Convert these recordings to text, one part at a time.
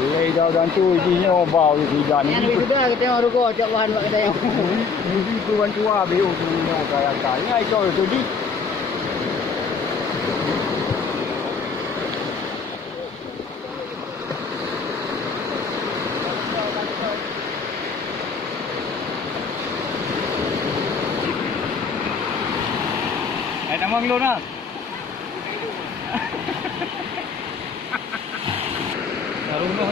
Legal dan tu isinya bau tidak ni. Yang sudah kita orang rugo cak bahan buat kita yang. Ini tuan tua beu punya kaya-kaya itu tu di. Nama Milo na. Sarunah.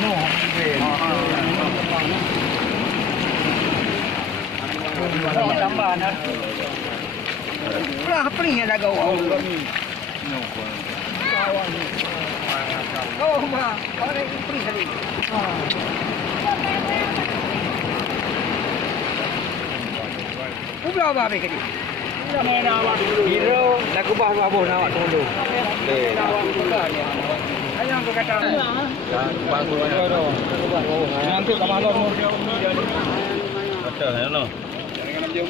No, tambahan na. Wala ka pa rin yan nagawa. Oo, ma. Wala yung free sa rin. Ubla ba ba kini? Hero, lagu bah na awak dulu. Ayang ko kata. Bagus ada. Nanti sama lo. Betul ya lo. Yo.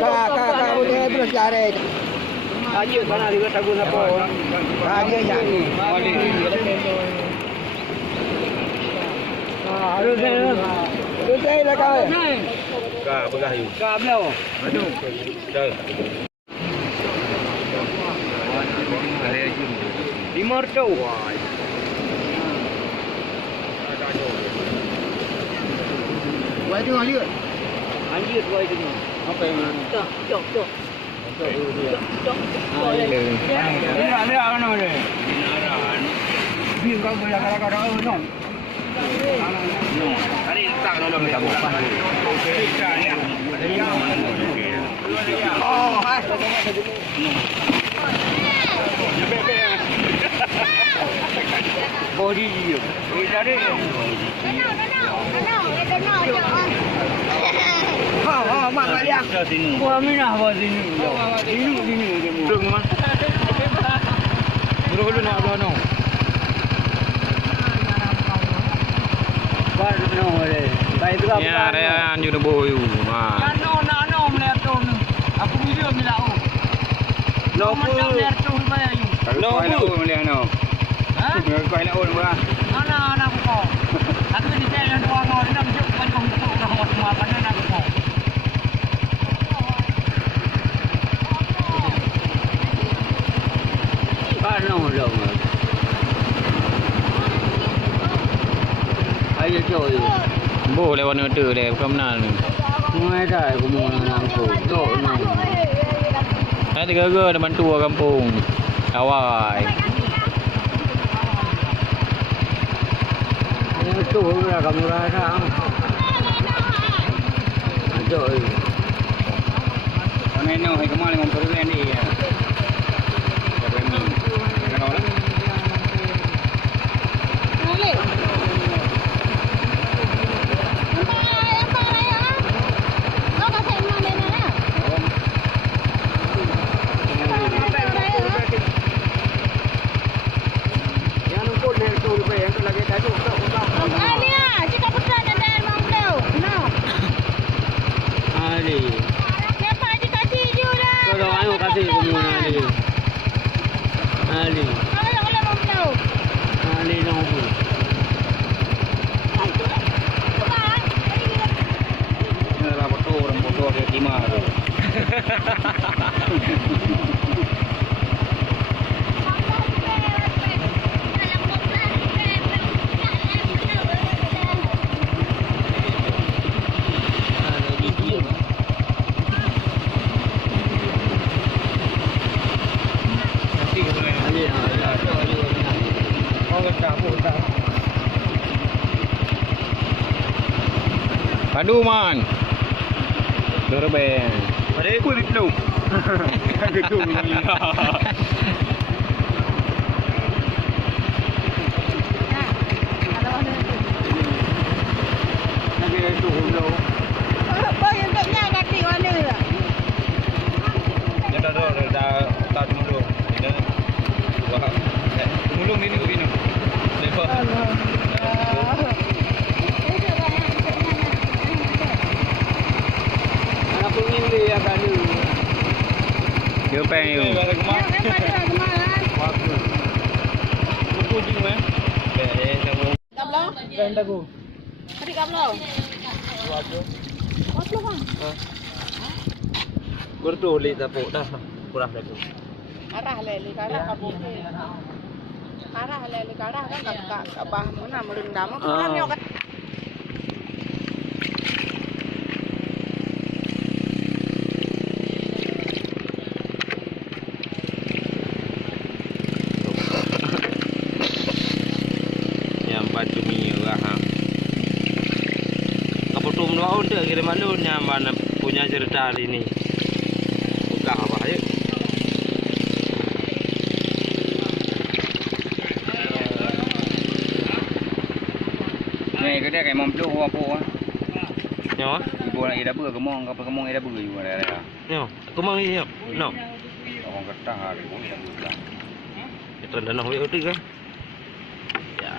Kakak boleh terus cari. Aje mana dia tahu apa? Aje ya. Aduh saya lah kau. Ka begah you. Ka belau. Aduh. Dah. 500. Wai tu lihat. Anjir wai tu. Apa yang? Cok. Cok. Ini ada kan ada. Biar kau boleh kadang-kadang no. Hari tak nolong kita bukan. Oh, hai. Body dia. Dari. Ha, mak dia. Gua minah buat sini. Sini. Duduk mana? Dulu nak no. Ya, ada anjur boyu. No, melihat aku video milau. No, melihat tu bayar. No, melihat no. Hah? Kau nak orang berapa? Anak aku. Aku di jalan dua orang nak jumpa kan kau nak semua pada nak aku. Ano lo. Ayo coy. Boleh warna tu deh, bukan benar ni. Mai dah aku mau nak aku. Tok nak. Ada gaga ada bantu orang kampung. Awai. Itu dah kamu rasa. Coy. Kami nak hai kemana dengan perlu ni ya. Padu man. Dorben. Ada aku di belum. Gedung ni. Nanti itu dulu. Apa yang tak nak kaki mana? Ya dah dulu. Wah. Mulung ini tu binu. Lepas. Dia pengen. Aku. Tadi kablo. Kablo kan? Berdoli tapuk dah. Kurang lagi. Arah lele karah kabuk. Arah lele karah kan tak abah mana merendam. Kurang nyok. Gilimandonya mana punya cerita hari ini. Buka apa aja. Này cái đây cái mông tiêu hoa po á. Nyo. Ibu lagi dapur kemong, kapal kemong ada dapur juga ada. Nyo. Kumang ni yo. No. Orang kata hari ini dapur lah. Itu dah nak hobi kan. Ya.